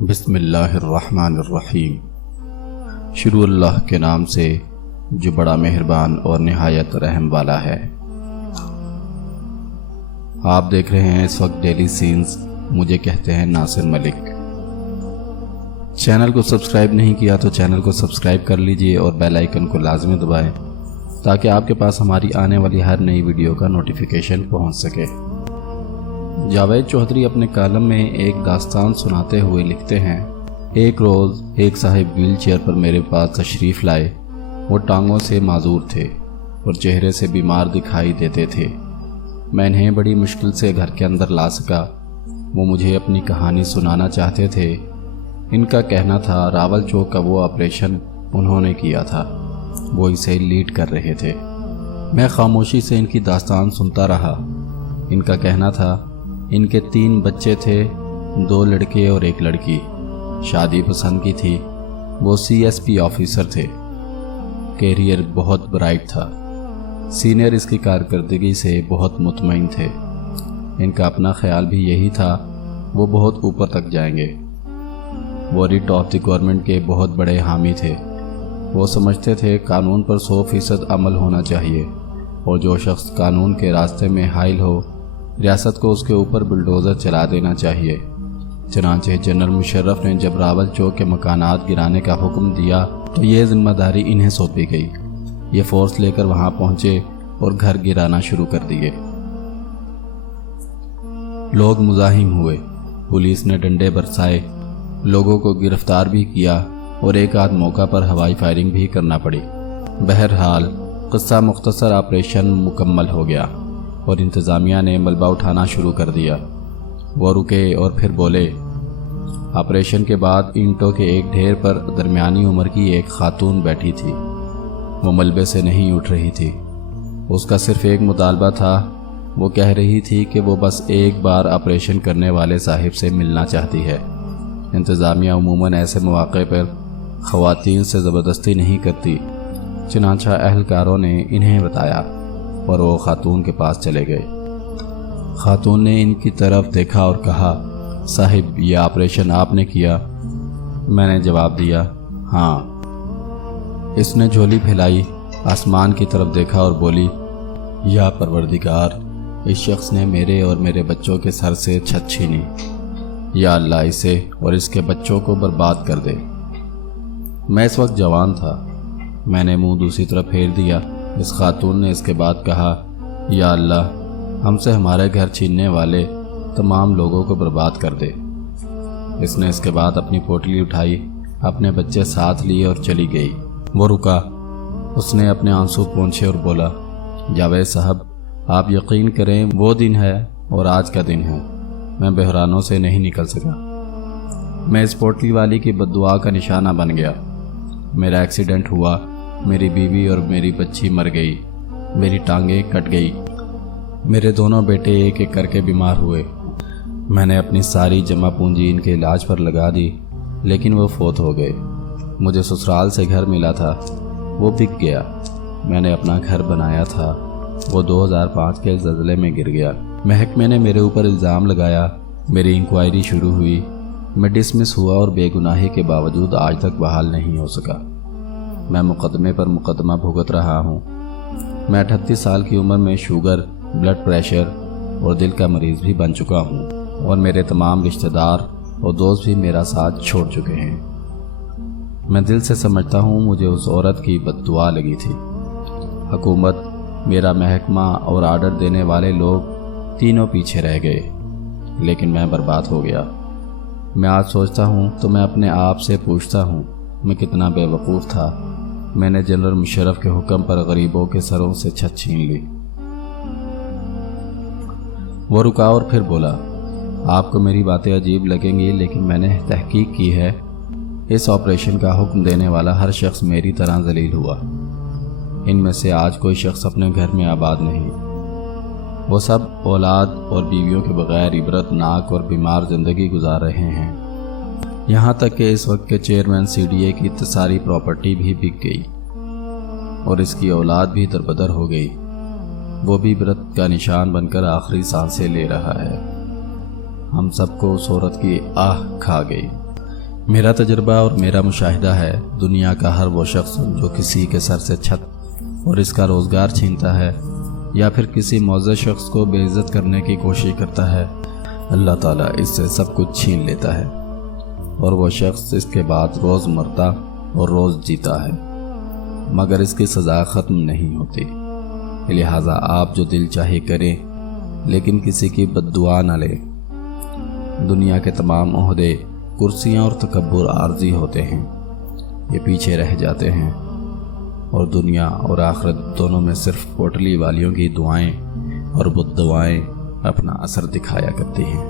بسم اللہ الرحمن الرحیم۔ شروع اللہ کے نام سے جو بڑا مہربان اور نہایت رحم والا ہے۔ آپ دیکھ رہے ہیں اس وقت ڈیلی سینز، مجھے کہتے ہیں ناصر ملک۔ چینل کو سبسکرائب نہیں کیا تو چینل کو سبسکرائب کر لیجئے اور بیل آئیکن کو لازمی دبائیں تاکہ آپ کے پاس ہماری آنے والی ہر نئی ویڈیو کا نوٹیفیکیشن پہنچ سکے۔ جاوید چوہدری اپنے کالم میں ایک داستان سناتے ہوئے لکھتے ہیں، ایک روز ایک صاحب ویل چیئر پر میرے پاس تشریف لائے۔ وہ ٹانگوں سے معذور تھے اور چہرے سے بیمار دکھائی دیتے تھے۔ میں انہیں بڑی مشکل سے گھر کے اندر لا سکا۔ وہ مجھے اپنی کہانی سنانا چاہتے تھے۔ ان کا کہنا تھا راول چوک کا وہ آپریشن انہوں نے کیا تھا، وہ اسے لیڈ کر رہے تھے۔ میں خاموشی سے ان کی داستان سنتا رہا۔ ان کا کہنا تھا ان کے 3 بچے تھے، 2 لڑکے اور 1 لڑکی۔ شادی پسند کی تھی۔ وہ CSP آفیسر تھے۔ کیریئر بہت برائٹ تھا۔ سینئر اس کی کارکردگی سے بہت مطمئن تھے۔ ان کا اپنا خیال بھی یہی تھا، وہ بہت اوپر تک جائیں گے۔ وہ ریٹ آف دی گورنمنٹ کے بہت بڑے حامی تھے۔ وہ سمجھتے تھے قانون پر 100% عمل ہونا چاہیے اور جو شخص قانون کے راستے میں حائل ہو، ریاست کو اس کے اوپر بلڈوزر چلا دینا چاہیے۔ چنانچہ جنرل مشرف نے جب راول چوک کے مکانات گرانے کا حکم دیا تو یہ ذمہ داری انہیں سونپی گئی۔ یہ فورس لے کر وہاں پہنچے اور گھر گرانا شروع کر دیے۔ لوگ مزاحم ہوئے، پولیس نے ڈنڈے برسائے، لوگوں کو گرفتار بھی کیا اور ایک آدھ موقع پر ہوائی فائرنگ بھی کرنا پڑی۔ بہرحال قصہ مختصر، آپریشن مکمل ہو گیا اور انتظامیہ نے ملبہ اٹھانا شروع کر دیا۔ وہ رکے اور پھر بولے، آپریشن کے بعد اینٹوں کے ایک ڈھیر پر درمیانی عمر کی ایک خاتون بیٹھی تھی۔ وہ ملبے سے نہیں اٹھ رہی تھی۔ اس کا صرف ایک مطالبہ تھا، وہ کہہ رہی تھی کہ وہ بس ایک بار آپریشن کرنے والے صاحب سے ملنا چاہتی ہے۔ انتظامیہ عموماً ایسے مواقع پر خواتین سے زبردستی نہیں کرتی، چنانچہ اہلکاروں نے انہیں بتایا اور وہ خاتون کے پاس چلے گئے۔ خاتون نے ان کی طرف دیکھا اور کہا، صاحب یہ آپریشن آپ نے کیا؟ میں نے جواب دیا، ہاں۔ اس نے جھولی پھیلائی، آسمان کی طرف دیکھا اور بولی، یا پروردگار، اس شخص نے میرے اور میرے بچوں کے سر سے چھت چھینی۔ یا اللہ اسے اور اس کے بچوں کو برباد کر دے۔ میں اس وقت جوان تھا۔ میں نے منہ دوسری طرف پھیر دیا۔ اس خاتون نے اس کے بعد کہا، یا اللہ ہم سے ہمارے گھر چھیننے والے تمام لوگوں کو برباد کر دے۔ اس نے اس کے بعد اپنی پوٹلی اٹھائی، اپنے بچے ساتھ لیے اور چلی گئی۔ وہ رکا، اس نے اپنے آنسو پونچھے اور بولا، جاوید صاحب آپ یقین کریں وہ دن ہے اور آج کا دن ہے، میں بحرانوں سے نہیں نکل سکا۔ میں اس پوٹلی والی کی بد دعا کا نشانہ بن گیا۔ میرا ایکسیڈنٹ ہوا، میری بیوی اور میری بچی مر گئی، میری ٹانگیں کٹ گئی، میرے دونوں بیٹے ایک ایک کر کے بیمار ہوئے۔ میں نے اپنی ساری جمع پونجی ان کے علاج پر لگا دی، لیکن وہ فوت ہو گئے۔ مجھے سسرال سے گھر ملا تھا، وہ بک گیا۔ میں نے اپنا گھر بنایا تھا، وہ 2005 کے زلزلے میں گر گیا۔ محکمے نے میرے اوپر الزام لگایا، میری انکوائری شروع ہوئی، میں ڈسمس ہوا اور بے گناہی کے باوجود آج تک بحال نہیں ہو سکا۔ میں مقدمے پر مقدمہ بھگت رہا ہوں۔ میں 38 سال کی عمر میں شوگر، بلڈ پریشر اور دل کا مریض بھی بن چکا ہوں، اور میرے تمام رشتہ دار اور دوست بھی میرا ساتھ چھوڑ چکے ہیں۔ میں دل سے سمجھتا ہوں مجھے اس عورت کی بد دعا لگی تھی۔ حکومت، میرا محکمہ اور آرڈر دینے والے لوگ تینوں پیچھے رہ گئے، لیکن میں برباد ہو گیا۔ میں آج سوچتا ہوں تو میں اپنے آپ سے پوچھتا ہوں میں کتنا بے وقوف تھا۔ میں نے جنرل مشرف کے حکم پر غریبوں کے سروں سے چھت چھین لی۔ وہ رکا اور پھر بولا، آپ کو میری باتیں عجیب لگیں گی، لیکن میں نے تحقیق کی ہے، اس آپریشن کا حکم دینے والا ہر شخص میری طرح ذلیل ہوا۔ ان میں سے آج کوئی شخص اپنے گھر میں آباد نہیں۔ وہ سب اولاد اور بیویوں کے بغیر عبرت ناک اور بیمار زندگی گزار رہے ہیں۔ یہاں تک کہ اس وقت کے چیئرمین CDA کی ساری پراپرٹی بھی بک گئی اور اس کی اولاد بھی دربدر ہو گئی۔ وہ بھی عبرت کا نشان بن کر آخری سانسیں لے رہا ہے۔ ہم سب کو اس عورت کی آہ کھا گئی۔ میرا تجربہ اور میرا مشاہدہ ہے، دنیا کا ہر وہ شخص جو کسی کے سر سے چھت اور اس کا روزگار چھینتا ہے یا پھر کسی معزز شخص کو بے عزت کرنے کی کوشش کرتا ہے، اللہ تعالیٰ اس سے سب کچھ چھین لیتا ہے، اور وہ شخص اس کے بعد روز مرتا اور روز جیتا ہے، مگر اس کی سزا ختم نہیں ہوتی۔ لہٰذا آپ جو دل چاہے کریں، لیکن کسی کی بد دعا نہ لیں۔ دنیا کے تمام عہدے، کرسیاں اور تکبر عارضی ہوتے ہیں، یہ پیچھے رہ جاتے ہیں، اور دنیا اور آخرت دونوں میں صرف کوٹلی والیوں کی دعائیں اور بد دعائیں اپنا اثر دکھایا کرتی ہیں۔